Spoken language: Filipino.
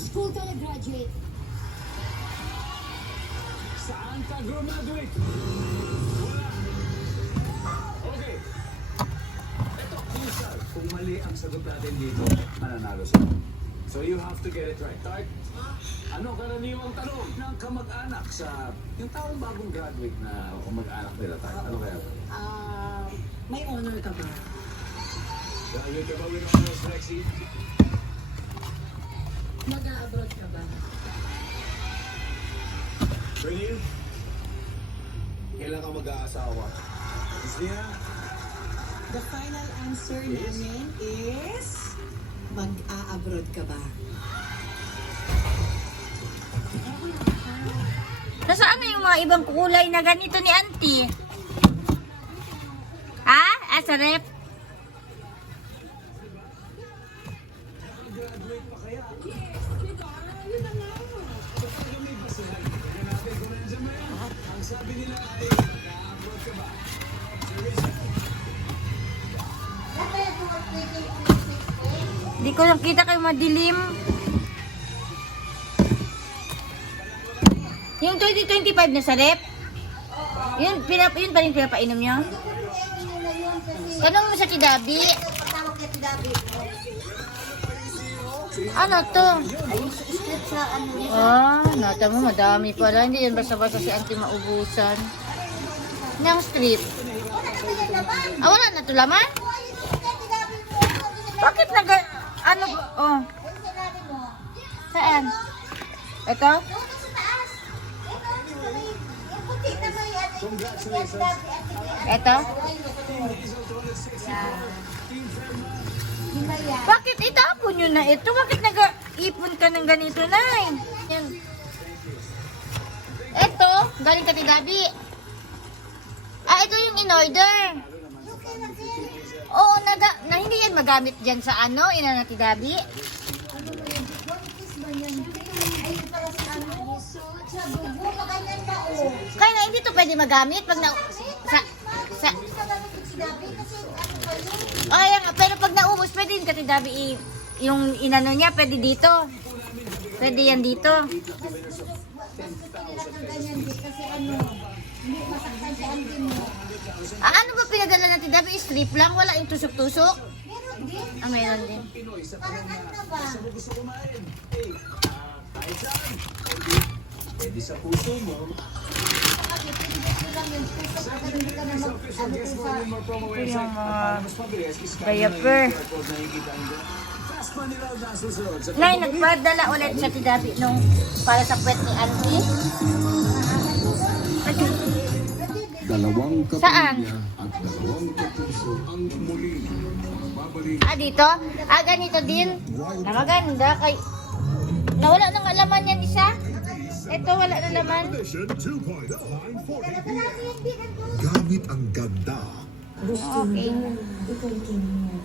school ka nag-graduate? Saan ka graduate? Wala. Okay. Ito, Lisa, kung mali ang sagot natin dito, mananalo siya. So you have to get it right. Tart, ano karaniwang tanong ng kamag-anak sa yung taong bagong graduate na kamag-anak nila? Tart, ano kaya? May honor ka ba? Graduate ka ba with honors, Lexi? Mag-a-abroad ka ba? Ready? Kailan ka mag-aasawa? Christina? The final answer namin is mag-a-abroad ka ba? Nasaan na yung mga ibang kulay na ganito ni Auntie? Ha? Sa rep? Graduate pa kaya? Yun na nga. Kapag may basihan, tignan natin kung nandiyan mo yan. Ang sabi nila ay, mag-a-abroad ka ba? Seriously? Hindi ko nakita kayo madilim. Yung 2025 na sa rep? Yun pa rin pinapainom nyo? Tanong mo sa Kidabi. Ano to? Nata mo, madami pala. Hindi yan basta-basta si Auntie maubusan. Nang strip. Wala na to laman? Bakit ano? Oh. Saan? Ito? Ito? Bakit itapon nyo na ito? Bakit nag-ipon ka ng ganito na? Yan. Ito, galing ka Gabi. Ito yung in-order. Oo, hindi yan magamit dyan sa ano, ina na Gabi. Kaya na hindi to pwede magamit pag na Ay, pero pag naubos pwede yung Katidabi yung inano niya pwede dito. Pwede yan dito. Ano ba pinadala natin Katidabi? Strip lang, wala yung tusok-tusok. Meron din. Gusto kumain. Kahit saan. Pwede sa puso mo. Yung diaper. Nay, nagpadala ulit sa Tidabi nung para sa puwet ni Auntie. Dalawang Saan? kapamilya at dalawang kapuso ang muli magbabalik Dito? Ganito din. Maganda. Nawala ng alaman yan isa. Ito, wala na laman. Edition 2.0 9:40 gamit ang ganda Okay. Ikaw yung king niya.